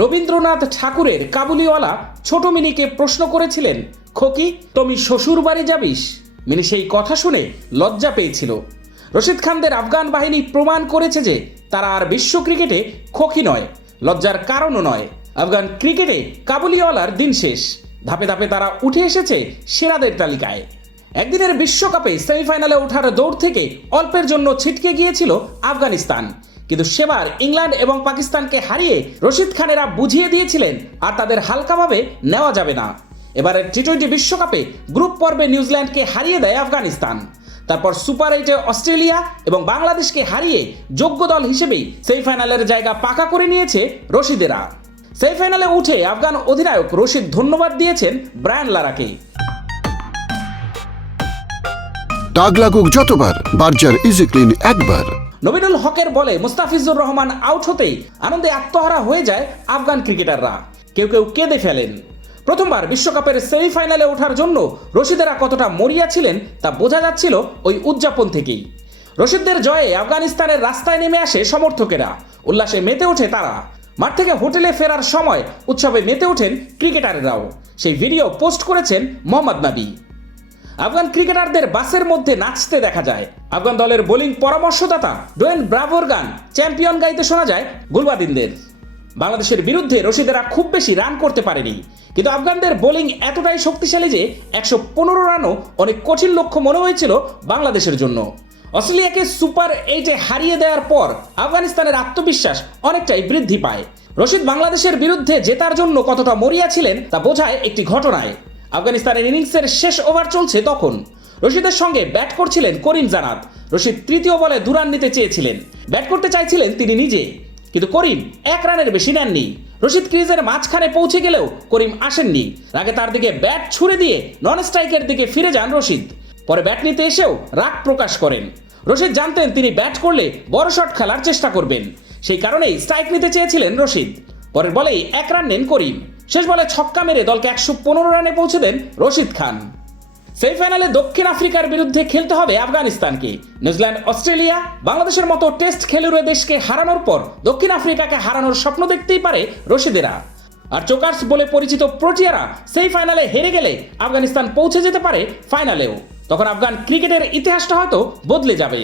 রবীন্দ্রনাথ ঠাকুরের কাবুলিওয়ালা ছোট মিনিকে প্রশ্ন করেছিলেন, খোকি তুমি শ্বশুর বাড়ি যাবিস? মিনি সেই কথা শুনে লজ্জা পেয়েছিল। রশিদ খানদের আফগান বাহিনী প্রমাণ করেছে যে তারা আর বিশ্ব ক্রিকেটে খোকি নয়, লজ্জার কারণও নয়। আফগান ক্রিকেটে কাবুলিওয়ালার দিন শেষ। ধাপে ধাপে তারা উঠে এসেছে সেরাদের তালিকায়। একদিনের বিশ্বকাপে সেমিফাইনালে ওঠার দৌড় থেকে অল্পের জন্য ছিটকে গিয়েছিল আফগানিস্তান, কিন্তু সেবার ইংল্যান্ড এবং পাকিস্তানকে হারিয়ে রশিদ খানেরা বুঝিয়ে দিয়েছিলেন আর তাদের হালকাভাবে নেওয়া যাবে না। এবারের টি-20 বিশ্বকাপে গ্রুপ পর্বে নিউজিল্যান্ডকে হারিয়ে দেয় আফগানিস্তান। তারপর সুপার 8-এ অস্ট্রেলিয়া এবং বাংলাদেশকে হারিয়ে যোগ্য দল হিসেবেই সেমিফাইনালের জায়গা পাকা করে নিয়েছে রশিদেরা। সেমিফাইনালে উঠে আফগান অধিনায়ক রশিদ ধন্যবাদ দিয়েছেন ব্রায়ান লারাকে। দাগ লাগুক যতবার, বার্জার ইজি ক্লিন একবার। নবীনুল হকের বলে মুস্তাফিজুর রহমান আউট হতেই আনন্দে আত্মহারা হয়ে যায় আফগান ক্রিকেটাররা। কেউ কেউ কেঁদে ফেলেন। প্রথমবার বিশ্বকাপের সেমিফাইনালে ওঠার জন্য রশিদেরা কতটা মরিয়া ছিলেন তা বোঝা যাচ্ছিল ওই উদযাপন থেকেই। রশিদদের জয়ে আফগানিস্তানের রাস্তায় নেমে আসে সমর্থকেরা, উল্লাসে মেতে ওঠে তারা। মাঠ থেকে হোটেলে ফেরার সময় উৎসবে মেতে ওঠেন ক্রিকেটাররাও। সেই ভিডিও পোস্ট করেছেন মোহাম্মদ নাবি। আফগান ক্রিকেটারদের বাসের মধ্যে নাচতে দেখা যায়। আফগান দলের বোলিং পরামর্শদাতা ডোয়েন ব্রাভোর গান চ্যাম্পিয়ন গাইতে শোনা যায় গুলবাদিনদের। বাংলাদেশের বিরুদ্ধে রশিদেরা খুব বেশি রান করতে পারেনি, কিন্তু আফগানদের বোলিং এতটাই শক্তিশালী যে 115 রানও অনেক কঠিন লক্ষ্য মনে হয়েছিল বাংলাদেশের জন্য। অস্ট্রেলিয়াকে সুপার 8-এ হারিয়ে দেওয়ার পর আফগানিস্তানের আত্মবিশ্বাস অনেকটাই বৃদ্ধি পায়। রশিদ বাংলাদেশের বিরুদ্ধে জেতার জন্য কতটা মরিয়া ছিলেন তা বোঝায় একটি ঘটনায়। আফগানিস্তানের ইনিংসের শেষ ওভার চলছে তখন। রশিদের সঙ্গে ব্যাট করছিলেন করিম জানাত। রশিদ তৃতীয় বলে 2 রান নিতে চেয়েছিলেন, ব্যাট করতে চাইছিলেন তিনি নিজে, কিন্তু করিম 1 রানের বেশি নেননি। রশিদ ক্রিজের মাঝখানে পৌঁছে গেলেও করিম আসেননি। রাগে তার দিকে ব্যাট ছুড়ে দিয়ে নন স্ট্রাইকের দিকে ফিরে যান রশিদ। পরে ব্যাট নিতে এসেও রাগ প্রকাশ করেন। রশিদ জানতেন তিনি ব্যাট করলে বড় শট খেলার চেষ্টা করবেন, সেই কারণেই স্ট্রাইক নিতে চেয়েছিলেন রশিদ। পরের বলেই 1 রান নেন করিম। শেষ বলে ছক্কা মেরে দলকে 115 রানে পৌঁছে দেন রশিদ খান। সেমিফাইনালে দক্ষিণ আফ্রিকার বিরুদ্ধে খেলতে হবে আফগানিস্তানকে। নিউজিল্যান্ড, অস্ট্রেলিয়া, বাংলাদেশের মতো টেস্ট খেলুড়ে দেশকে হারানোর পর দক্ষিণ আফ্রিকাকে হারানোর স্বপ্ন দেখতেই পারে রশিদেরা। আর চোকার্স বলে পরিচিত প্রোটিয়ারা সেমিফাইনালে হেরে গেলে আফগানিস্তান পৌঁছে যেতে পারে ফাইনালেও। তখন আফগান ক্রিকেটের ইতিহাসটা হয়তো বদলে যাবে।